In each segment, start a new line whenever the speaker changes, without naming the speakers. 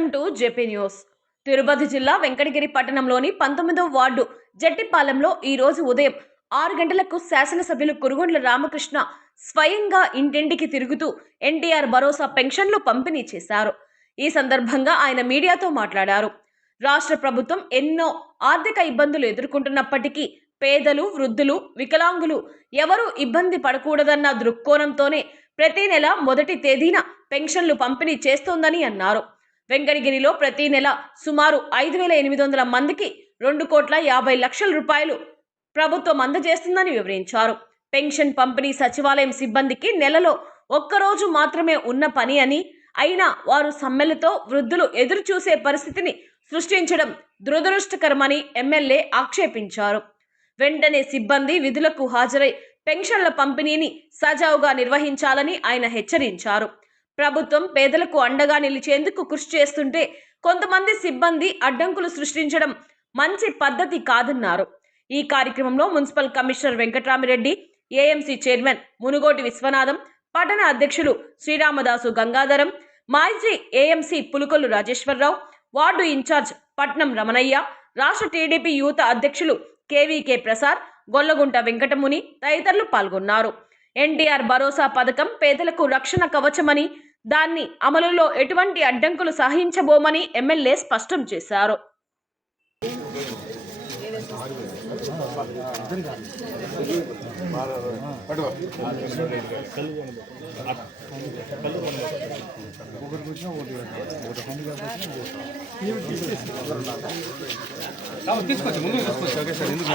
Welcome to JP News. Tirupati జిల్లా వెంకటగిరి పట్టణంలోని పంతొమ్మిదవ వార్డు జట్టిపాలెంలో ఈ రోజు ఉదయం ఆరు గంటలకు శాసనసభ్యులు కురుగొండ్ల రామకృష్ణ స్వయంగా ఇంటింటికి తిరుగుతూ ఎన్టీఆర్ భరోసా పెన్షన్లు పంపిణీ చేశారు. ఈ సందర్భంగా ఆయన మీడియాతో మాట్లాడారు. రాష్ట్ర ప్రభుత్వం ఎన్నో ఆర్థిక ఇబ్బందులు ఎదుర్కొంటున్నప్పటికీ పేదలు వృద్ధులు వికలాంగులు ఎవరూ ఇబ్బంది పడకూడదన్న దృక్కోణంతోనే ప్రతి నెల మొదటి తేదీన పెన్షన్లు పంపిణీ చేస్తోందని అన్నారు. వెంకటగిరిలో ప్రతి నెల సుమారు ఐదు వేల ఎనిమిది వందల మందికి రెండు కోట్ల యాభై లక్షల రూపాయలు ప్రభుత్వం అందజేస్తుందని వివరించారు. పెన్షన్ పంపిణీ సచివాలయం సిబ్బందికి నెలలో ఒక్కరోజు మాత్రమే ఉన్న పని అని అయినా వారు సమ్మెలతో వృద్ధులు ఎదురు చూసే పరిస్థితిని సృష్టించడం దురదృష్టకరమని ఎమ్మెల్యే ఆక్షేపించారు. వెంటనే సిబ్బంది విధులకు హాజరై పెన్షన్ల పంపిణీని సజావుగా నిర్వహించాలని ఆయన హెచ్చరించారు. ప్రభుత్వం పేదలకు అండగా నిలిచేందుకు కృషి చేస్తుంటే కొంతమంది సిబ్బంది అడ్డంకులు సృష్టించడం మంచి పద్ధతి కాదన్నారు. ఈ కార్యక్రమంలో municipal commissioner Venkataramireddy AMC chairman Munugoti Viswanatham పట్టణ అధ్యక్షులు శ్రీరామదాసు గంగాధరం మాజీ AMC Pulukollu Rajeshwararao ward incharge Patnam Ramanaiah రాష్ట్ర టీడీపీ యూత అధ్యక్షులు కేవీకే ప్రసాద్ గొల్లగుంట వెంకటముని తదితరులు పాల్గొన్నారు. ఎన్టీఆర్ భరోసా పథకం పేదలకు రక్షణ కవచమని దాన్ని అమలులో ఎటువంటి అడ్డంకులు సహించబోమని ఎమ్మెల్యే స్పష్టం చేశారు.
తీసుకోవచ్చు ముందు తీసుకోవచ్చు ఓకే సార్ ఎందుకు?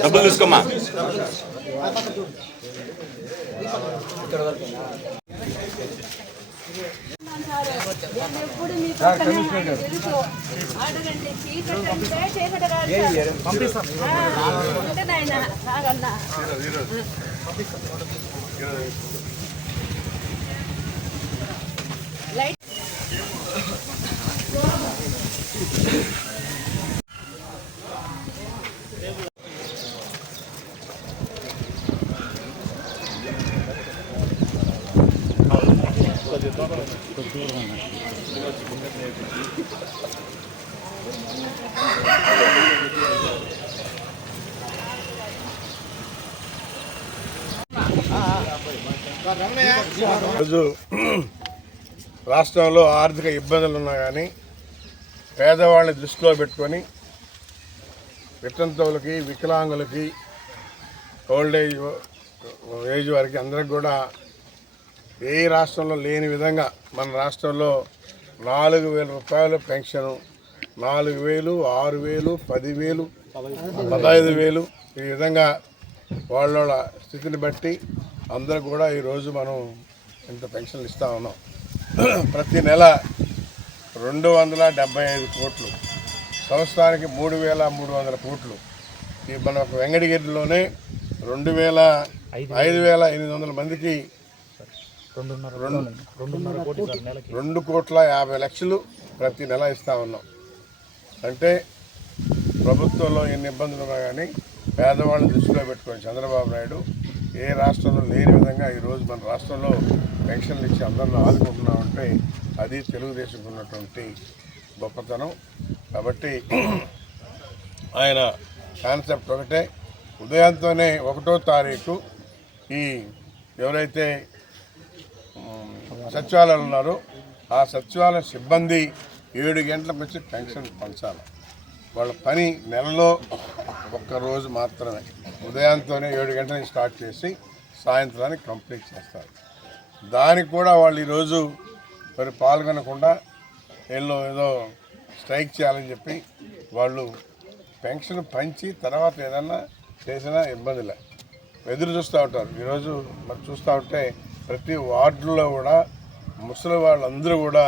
డబ్బులు తీసుకోమ్మా.
ఎప్పుడు
రోజు రాష్ట్రంలో ఆర్థిక ఇబ్బందులు ఉన్నా కానీ పేదవాళ్ళని దృష్టిలో పెట్టుకొని వితంతువులకి వికలాంగులకి ఓల్డ్ ఏజ్ ఏజ్ వారికి అందరికి కూడా ఏ రాష్ట్రంలో లేని విధంగా మన రాష్ట్రంలో నాలుగు వేల రూపాయల పెన్షను నాలుగు వేలు ఆరు వేలు పదివేలు పదహైదు వేలు ఈ విధంగా వాళ్ళ స్థితిని బట్టి అందరూ కూడా ఈరోజు మనం ఇంత పెన్షన్లు ఇస్తూ ఉన్నాం. ప్రతి నెల రెండు వందల డెబ్బై ఐదు కోట్లు సంవత్సరానికి మూడు వేల మూడు వందల కోట్లు. ఈ మన ఒక రెండు వేల ఐదు వేల ఎనిమిది వందల మందికి రెండు రెండు కోట్ల యాభై లక్షలు ప్రతి నెల ఇస్తా ఉన్నాం. అంటే ప్రభుత్వంలో ఎన్ని ఇబ్బందులు ఉన్నా కానీ పేదవాళ్ళని దృష్టిలో పెట్టుకొని చంద్రబాబు నాయుడు ఏ రాష్ట్రంలో లేని విధంగా ఈరోజు మన రాష్ట్రంలో పెన్షన్లు ఇచ్చి అందరిని ఆదుకుంటున్నామంటే అది తెలుగుదేశంకు ఉన్నటువంటి గొప్పతనం. కాబట్టి ఆయన కాన్సెప్ట్ ఒకటే. ఉదయంతోనే ఒకటో తారీఖు ఈ ఎవరైతే సచివాలయాలు ఉన్నారు. ఆ సచివాలయ సిబ్బంది ఏడు గంటలకు వచ్చి పెన్షన్ పంచాలి. వాళ్ళ పని నెలలో ఒక్క రోజు మాత్రమే. ఉదయంతోనే ఏడు గంటలకు స్టార్ట్ చేసి సాయంత్రానికి కంప్లీట్ చేస్తారు. దానికి కూడా వాళ్ళు ఈరోజు మరి పాల్గొనకుండా వీళ్ళు ఏదో స్ట్రైక్ చేయాలని చెప్పి వాళ్ళు పెన్షన్ పంచి తర్వాత ఏదన్నా చేసినా ఇబ్బందిలే ఎదురు చూస్తూ ఉంటారు. ఈరోజు మరి చూస్తూ ఉంటే ప్రతి వార్డులో కూడా ముసలి వాళ్ళందరూ కూడా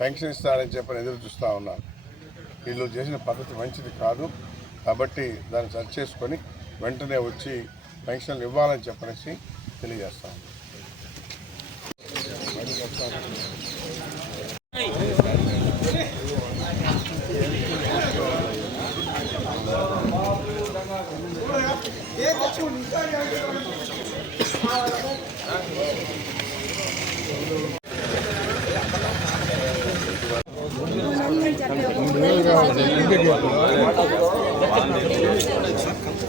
పెన్షన్ ఇస్తారని చెప్పని ఎదురు చూస్తూ ఉన్నారు. వీళ్ళు చేసిన పద్ధతి మంచిది కాదు. కాబట్టి దాన్ని సరి చేసుకొని వెంటనే వచ్చి పెన్షన్లు ఇవ్వాలని చెప్పనేసి తెలియజేస్తాం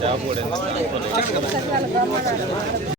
చేప